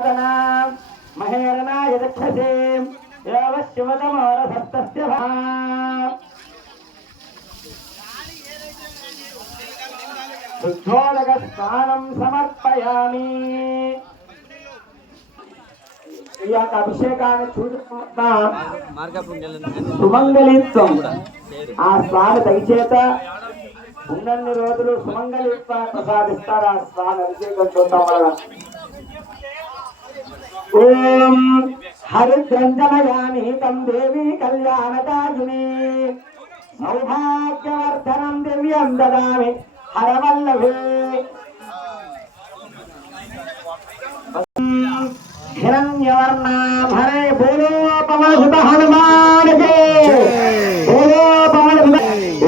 महेरणाय दक्षसे शिवतमोरधस्तस्य शुद्धोदकस्नानं समर्पयामि। ఈ యొక్క అభిషేకాన్ని చూడుకుంటున్నా సుమంగళిత్వం ఆ స్వామి దయచేత ఉన్నన్ని రోజులు సుమంగళిత్వ ప్రసాదిస్తారు. ఆ స్వామి అభిషేకం చూడటం వల్ల ఓం హరిద్రంజనయామి తం దేవి కళ్యాణదాయిని సౌభాగ్యవర్ధనం దివ్యం దదామి హరవల్లభే हिरण्यवर्णाम हरे बोलो पवन सुत हनुमान के बोलो पवन सुत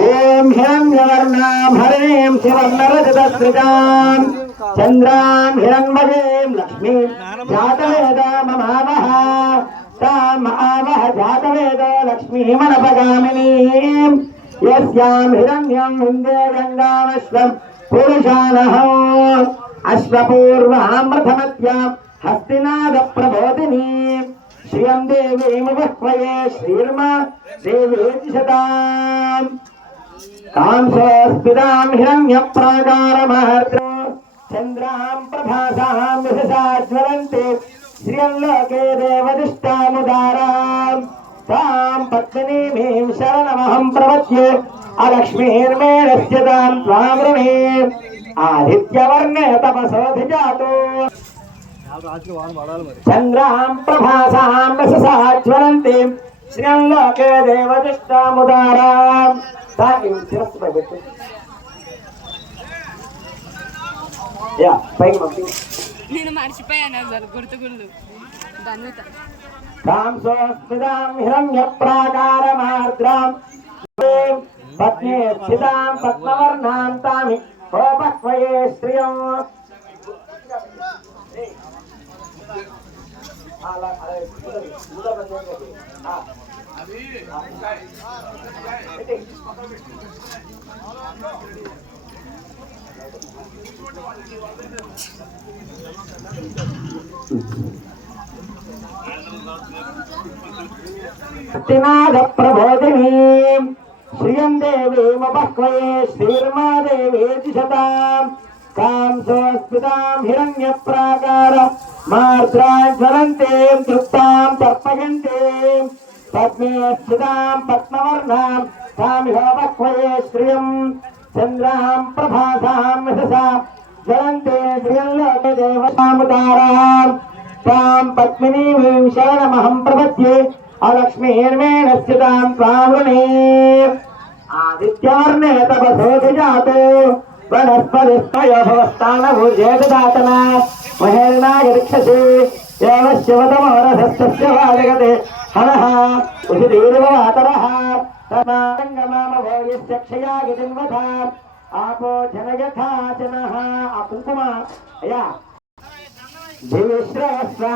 ओम हिरण्यवर्णाम हरेम शिवन्नरजतसृजाम चंद्राम हिरण्मयेम लक्ष्मी जातवेद ममावह ताम आवह जातवेद लक्ष्मी मनपगामिनीं यस्यां हिरण्यं विन्दे गंगामश्वं पुरुषानः अश्वपूर्वामृतमत्यां हस्तिनाद प्रबोधिनी श्रियं देवीमुपह्वये श्रीर्मा देवीशताम् कांसोऽस्मितां हिरण्यप्राकारमहर्द्रो चन्द्रां प्रभासां विशसाज्वलन्ते श्रियं लोके देवदिष्टामुदारां तां पत्नीमीं शरणमहं प्रपद्ये अलक्ष्मीर्मेणस्य तां त्वां वृणे आदित्यवर्णे तपसोऽधिजातो चंद्रां प्रभासां रससाज्वलन्ते श्रियं लोके देवदिष्टामुदारां तां शिरस्సు या పైకి పంపి నేను మర్చిపోయాను అసలు గుర్తుకుళ్ళు ధన్యత కాంసోస్మిదాం హిరణ్యప్రాకారమార్ద్రాం పద్మే స్థితాం పద్మవర్ణాం తామి హోపహ్వయే శ్రియం भक्तिनाद प्रबोधिनी श्रियं देवीमुपह्वये श्रीर्मा देवीशताम् कांसोऽस्मितां हिरण्यप्राकार मार्द्राज्वलन्ते तृप्तां तर्पयन्ते पद्मे स्थितां पद्मवर्णां तामिहोपह्वये श्रियं चन्द्रां प्रभासां यशसा ज्वलन्ते श्रियं लोके देवतामुदारां तां पद्मिनीं शरणमहं प्रपद्ये अलक्ष्मीर्मेणस्य तां त्वां वृणे आदित्यवर्णे तपसोऽधिजातो वनस्पतिस्तयोः महेरणाय दक्षसे एव शिवतमोरधस्तस्य वाजगते हनः उषितीर्ववातरः तमारङ्गमामभो यस्य क्षया गितिन्वथा आपो जनयथा जनः अकुङ्कुमा या दिविश्रवस्वा